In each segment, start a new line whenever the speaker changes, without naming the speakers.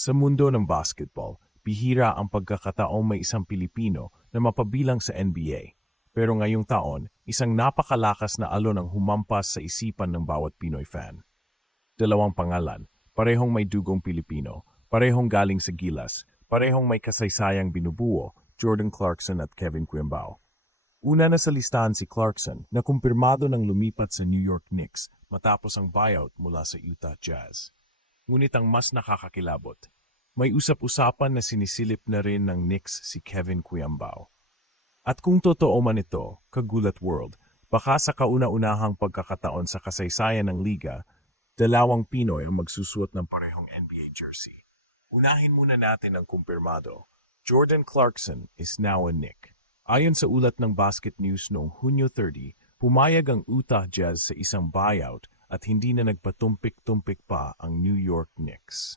Sa mundo ng basketball, bihira ang pagkakataong may isang Pilipino na mapabilang sa NBA. Pero ngayong taon, isang napakalakas na alon ang humampas sa isipan ng bawat Pinoy fan. Dalawang pangalan, parehong may dugong Pilipino, parehong galing sa Gilas, parehong may kasaysayang binubuo, Jordan Clarkson at Kevin Quiambao. Una na sa listahan si Clarkson na kumpirmado ng lumipat sa New York Knicks matapos ang buyout mula sa Utah Jazz. Ngunit ang mas nakakakilabot, may usap-usapan na sinisilip na rin ng Knicks si Kevin Quiambao. At kung totoo man ito, kagulat world, baka sa kauna-unahang pagkakataon sa kasaysayan ng liga, dalawang Pinoy ang magsusuot ng parehong NBA jersey. Unahin muna natin ang kumpirmado. Jordan Clarkson is now a Knick. Ayon sa ulat ng Basket News noong Hunyo 30, pumayag ang Utah Jazz sa isang buyout at hindi na nagpatumpik-tumpik pa ang New York Knicks.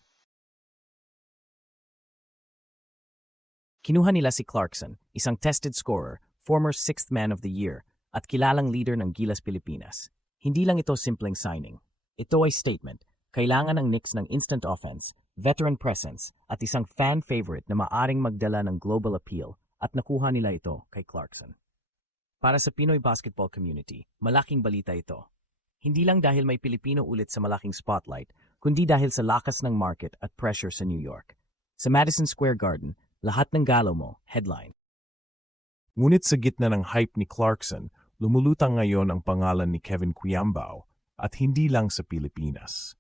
Kinuha nila si Clarkson, isang tested scorer, former sixth man of the year, at kilalang leader ng Gilas Pilipinas. Hindi lang ito simpleng signing. Ito ay statement. Kailangan ng Knicks ng instant offense, veteran presence, at isang fan favorite na maaring magdala ng global appeal at nakuha nila ito kay Clarkson. Para sa Pinoy basketball community, malaking balita ito. Hindi lang dahil may Pilipino ulit sa malaking spotlight, kundi dahil sa lakas ng market at pressure sa New York. Sa Madison Square Garden, lahat ng galaw mo, headline.
Ngunit sa gitna ng hype ni Clarkson, lumulutang ngayon ang pangalan ni Kevin Quiambao at hindi lang sa Pilipinas.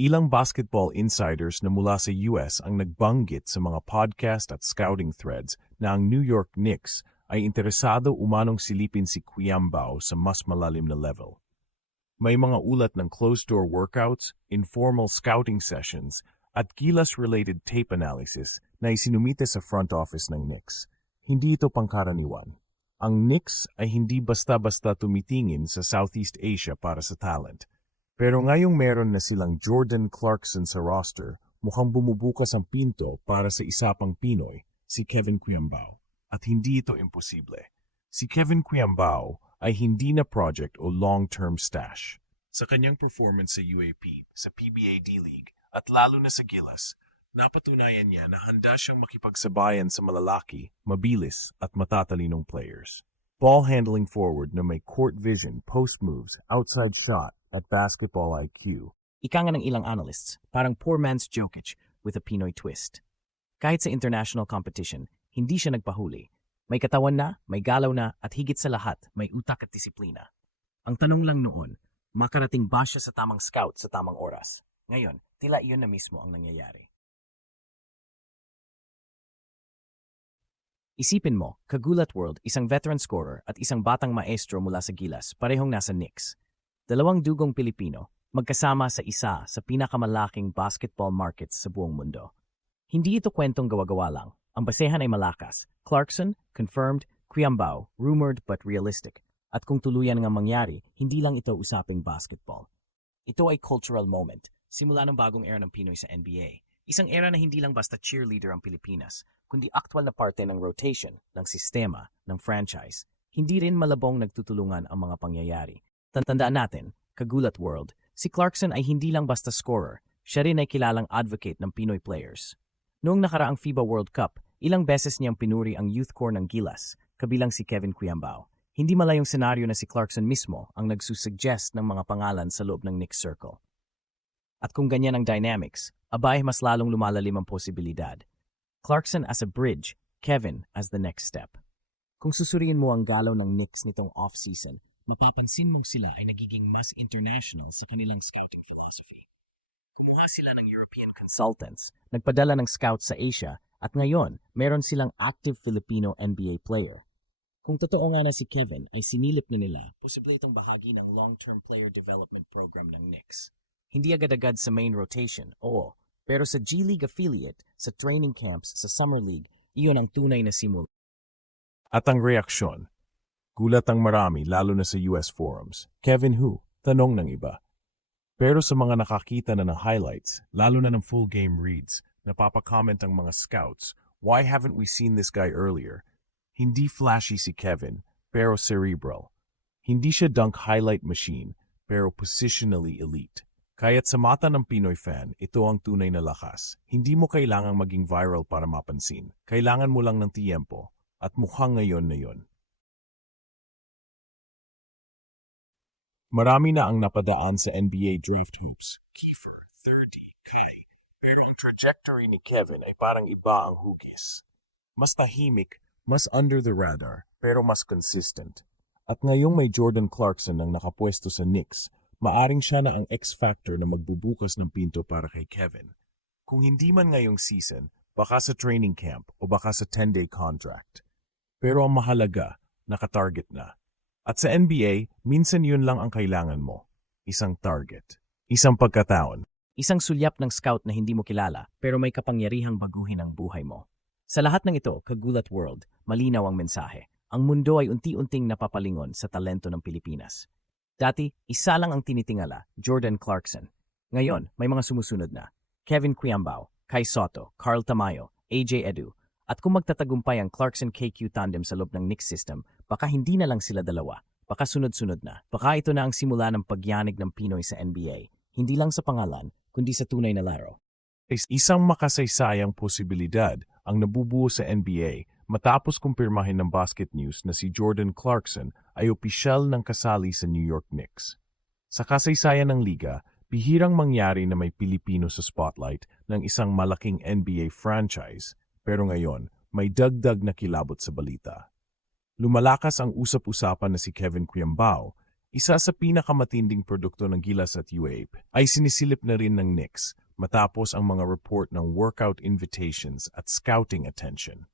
Ilang basketball insiders na mula sa US ang nagbanggit sa mga podcast at scouting threads na ang New York Knicks ay interesado umanong silipin si Quiambao sa mas malalim na level. May mga ulat ng closed-door workouts, informal scouting sessions, at gilas-related tape analysis na isinumite sa front office ng Knicks. Hindi ito pangkaraniwan. Ang Knicks ay hindi basta-basta tumitingin sa Southeast Asia para sa talent. Pero ngayong meron na silang Jordan Clarkson sa roster, mukhang bumubukas ang pinto para sa isa pang Pinoy, si Kevin Quiambao. At hindi ito imposible. Si Kevin Quiambao ay hindi na project o long-term stash. Sa kanyang performance sa UAP, sa PBA D-League, at lalo na sa Gilas, napatunayan niya na handa siyang makipagsabayan sa malalaki, mabilis at matatalinong players. Ball handling forward na may court vision, post moves, outside shot, at basketball IQ.
Ika nga ng ilang analysts, parang poor man's Jokic with a Pinoy twist. Kahit sa international competition, hindi siya nagpahuli. May katawan na, may galaw na, at higit sa lahat, may utak at disiplina. Ang tanong lang noon, makarating ba siya sa tamang scout sa tamang oras? Ngayon, tila iyon na mismo ang nangyayari. Isipin mo, Kagulat World, isang veteran scorer at isang batang maestro mula sa Gilas, parehong nasa Knicks. Dalawang dugong Pilipino, magkasama sa isa sa pinakamalaking basketball markets sa buong mundo. Hindi ito kwentong gawa-gawa lang. Ang basehan ay malakas. Clarkson, confirmed, Quiambao, rumored but realistic. At kung tuluyan nga mangyari, hindi lang ito usaping basketball. Ito ay cultural moment, simula ng bagong era ng Pinoy sa NBA. Isang era na hindi lang basta cheerleader ang Pilipinas, kundi aktwal na parte ng rotation, ng sistema, ng franchise. Hindi rin malabong nagtutulungan ang mga pangyayari. Tandaan natin, Kagulat World, si Clarkson ay hindi lang basta scorer, siya rin ay kilalang advocate ng Pinoy players. Noong nakaraang FIBA World Cup, ilang beses niyang pinuri ang youth core ng Gilas, kabilang si Kevin Quiambao. Hindi malayong senaryo na si Clarkson mismo ang nagsusuggest ng mga pangalan sa loob ng Knicks Circle. At kung ganyan ang dynamics, abay mas lalong lumalalim ang posibilidad. Clarkson as a bridge, Kevin as the next step. Kung susuriin mo ang galaw ng Knicks nitong off-season, mapapansin mong sila ay nagiging mas international sa kanilang scouting philosophy. Kumuha sila ng European consultants, nagpadala ng scouts sa Asia, at ngayon, meron silang active Filipino NBA player. Kung totoo nga na si Kevin ay sinilip na nila, posible itong bahagi ng long-term player development program ng Knicks. Hindi agad-agad sa main rotation, oo, pero sa G-League affiliate, sa training camps, sa Summer League, iyon ang tunay na simula.
At ang reaksyon, gulat ang marami lalo na sa US forums. Kevin who? Tanong ng iba. Pero sa mga nakakita na ng highlights, lalo na ng full game reads, napapacomment ang mga scouts, why haven't we seen this guy earlier? Hindi flashy si Kevin, pero cerebral. Hindi siya dunk highlight machine, pero positionally elite. Kaya't sa mata ng Pinoy fan, ito ang tunay na lakas. Hindi mo kailangang maging viral para mapansin. Kailangan mo lang ng tiyempo. At mukhang ngayon na yon. Marami na ang napadaan sa NBA draft hoops. Kiefer, 30, Kai. Pero ang trajectory ni Kevin ay parang iba ang hugis. Mas tahimik, mas under the radar, pero mas consistent. At ngayong may Jordan Clarkson ang nakapwesto sa Knicks, maaring siya na ang X-factor na magbubukas ng pinto para kay Kevin. Kung hindi man ngayong season, baka sa training camp o baka sa 10-day contract. Pero ang mahalaga, nakatarget na. At sa NBA, minsan yun lang ang kailangan mo. Isang target. Isang pagkataon.
Isang sulyap ng scout na hindi mo kilala pero may kapangyarihang baguhin ang buhay mo. Sa lahat ng ito, Kagulat World, malinaw ang mensahe. Ang mundo ay unti-unting napapalingon sa talento ng Pilipinas. Dati, isa lang ang tinitingala, Jordan Clarkson. Ngayon, may mga sumusunod na. Kevin Quiambao, Kai Soto, Carl Tamayo, AJ Edu. At kung magtatagumpay ang Clarkson-KQ tandem sa loob ng Knicks system, baka hindi na lang sila dalawa. Baka sunod-sunod na. Baka ito na ang simula ng pagyanig ng Pinoy sa NBA. Hindi lang sa pangalan, kundi sa tunay na laro.
Is- Isang makasaysayang posibilidad ang nabubuo sa NBA matapos kumpirmahin ng Basket News na si Jordan Clarkson ay opisyal ng kasali sa New York Knicks. Sa kasaysayan ng liga, bihirang mangyari na may Pilipino sa spotlight ng isang malaking NBA franchise, pero ngayon may dagdag na kilabot sa balita. Lumalakas ang usap-usapan na si Kevin Quiambao, isa sa pinakamatinding produkto ng Gilas at UAPE, ay sinisilip na rin ng Knicks matapos ang mga report ng workout invitations at scouting attention.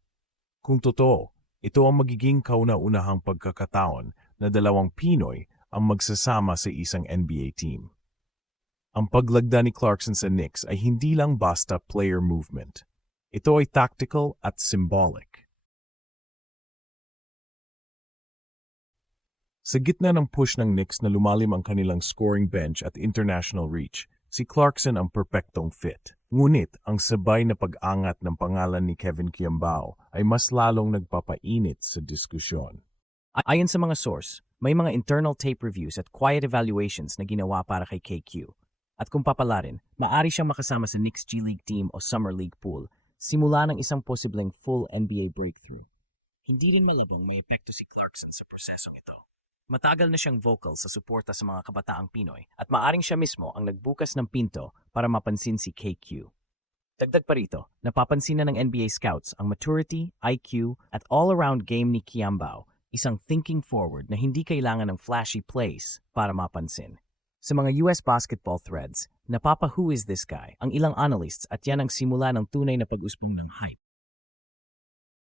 Kung totoo, ito ang magiging kauna-unahang pagkakataon na dalawang Pinoy ang magsasama sa isang NBA team. Ang paglagda ni Clarkson sa Knicks ay hindi lang basta player movement. Ito ay tactical at symbolic. Sa gitna ng push ng Knicks na lumalim ang kanilang scoring bench at international reach, si Clarkson ang perpektong fit. Ngunit ang sabay na pag-angat ng pangalan ni Kevin Quiambao ay mas lalong nagpapainit sa diskusyon.
Ay- Ayon sa mga source, may mga internal tape reviews at quiet evaluations na ginawa para kay KQ. At kung papalarin, maari siyang makasama sa Knicks G League team o Summer League pool simula ng isang posibleng full NBA breakthrough. Hindi rin malabang may epekto si Clarkson sa prosesong ito. Matagal na siyang vocal sa suporta sa mga kabataang Pinoy at maaring siya mismo ang nagbukas ng pinto para mapansin si KQ. Dagdag pa rito, napapansin na ng NBA scouts ang maturity, IQ, at all-around game ni Kiambao, isang thinking forward na hindi kailangan ng flashy plays para mapansin. Sa mga US basketball threads, napapa who is this guy ang ilang analysts at yan ang simula ng tunay na pag-usbong ng hype.